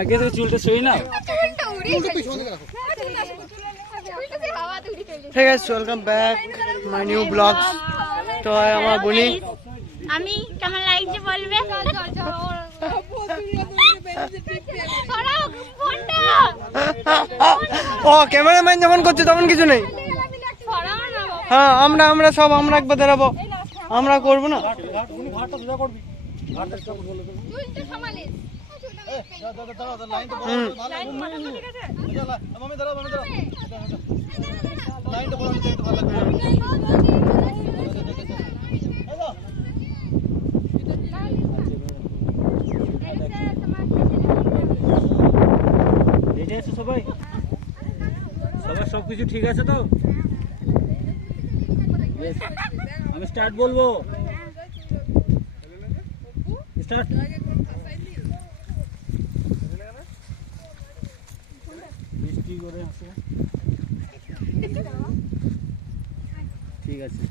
আগে থেকে চুলটা সই না। ঠিক আছে, welcome back my new blog. তো আমার বোনি আমি কেমন লাগছে বলবে। ও ক্যামেরাম্যান যখন করছে তখন কিছু নেই। হ্যাঁ আমরা সব আমরা একবার দাঁড়াবো, আমরা করবো না। সবাই সবার সবকিছু ঠিক আছে তো? আমি স্টার্ট বলবো। স্টার্ট। বৃষ্টি করে আসে, ঠিক আছে।